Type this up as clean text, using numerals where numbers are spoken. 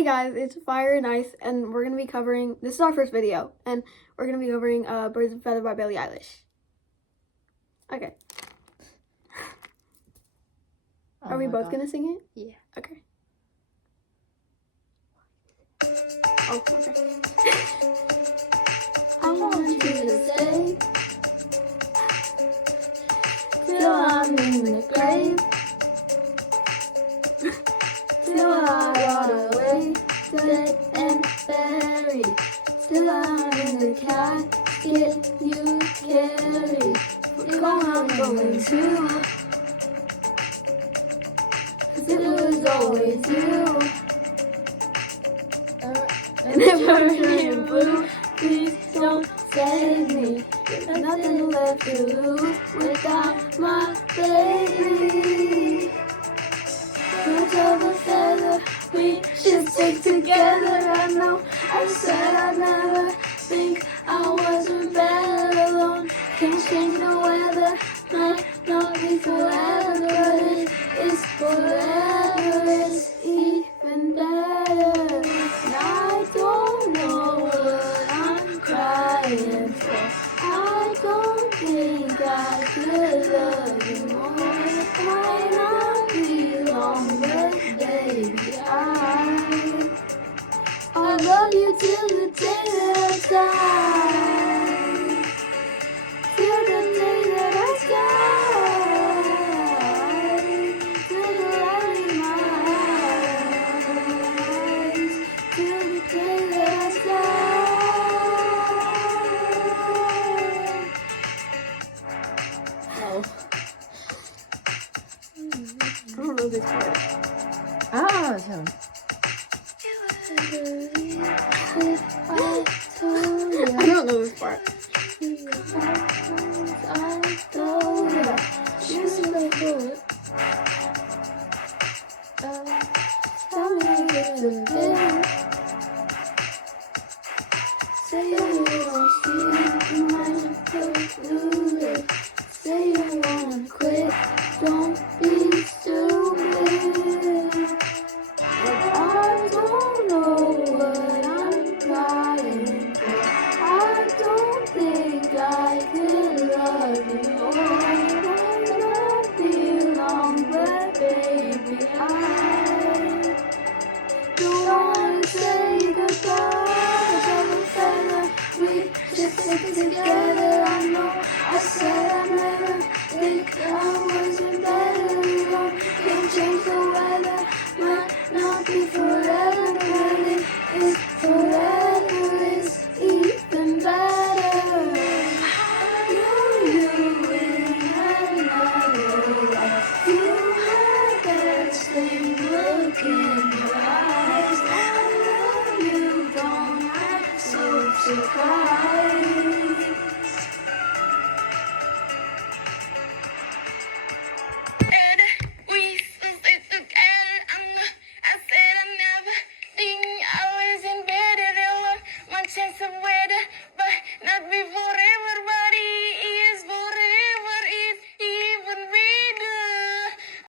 Hey guys, it's Fire and Ice, and we're going to be covering, this is our first video, and we're going to be covering Birds of a Feather by Billie Eilish. Okay. Are we both going to sing it? Yeah. Okay. Oh, okay. I want you to stay till I'm in the grave, till I rot away, dead and buried, till I'm in the casket you carry. I'm going to, 'cause it was always you. And if I'm turning blue, please don't save me. There's nothing left to lose without my baby. Birds of a feather, we should stick together. I know I said I'd never think I wasn't better alone. Can't change the weather, might not be forever, but it is forever. It's even better. And I don't know what I'm crying for. I don't think I could love you more. It might not be long, but baby, I love you till the day that I die. Till the day that I die. Till the light in my eyes. Till the day that I die. Oh. I don't know this part. Ah, so. I don't know this part. Say you don't see, you might lose it. Say you wanna quit, don't be stupid. But I don't know what I'm crying for. I don't think I could love you more. It might not be long, but baby, I don't wanna say goodbye. Birds of a feather, we just stick together.